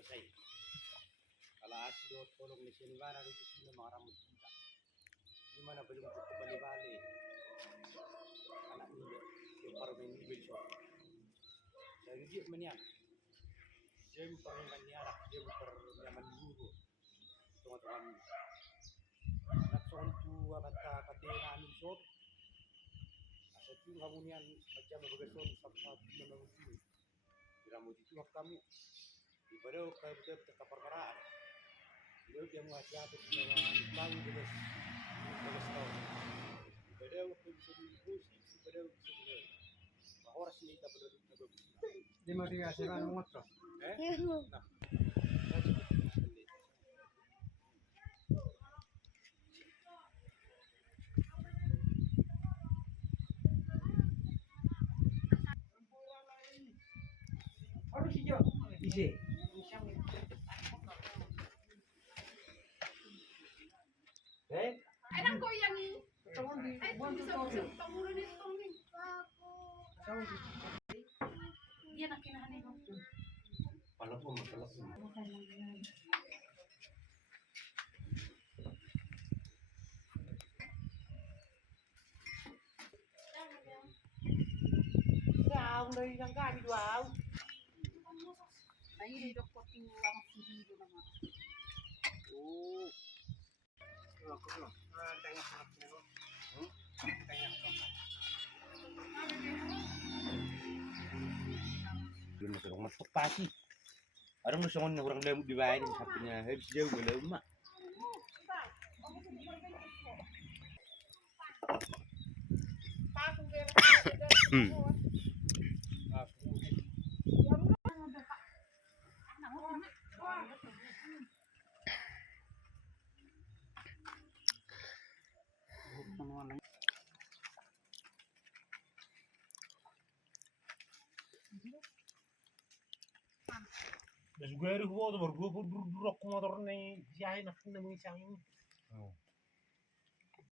selesai. Kalau asli tolong di sini mana di sini marah kita. Gimana belum cukup balik-balik. Anak ini yang baru main besok. Saya dia meniak. Dia pernah meniak, dia pernah menunggu. Teman-teman. Nak sontu kata katena amin sor. Asal kamunian macam bergeson satu menunggu. Rambut itu kami ibadah kita tetap perkaraan. Dia mau hati-hati dengan kami beres tahun. Ibadah waktu bisa dibusi, ibadah bisa dibusi. Bahwa sini tak perlu dibusi. Di mari asiran motor. Nah, Harus hijau. Isi. Ay, nang goyang eh. Ay, pamuro nito tong ning. Yan ang kinahanay ko. palapum. Sao đây đang gai đi vào. Ay, ito ko tinuwang sibido naman. Oh. Ako no. Tengok ako. Belum masuk rumah pasti. Orang nusa ngon orang dalam dibayar sapinya habis jauh belum mak. Terus gue harus bawa tuh baru gue duruk motor nih siahin aku nemuin siang ini.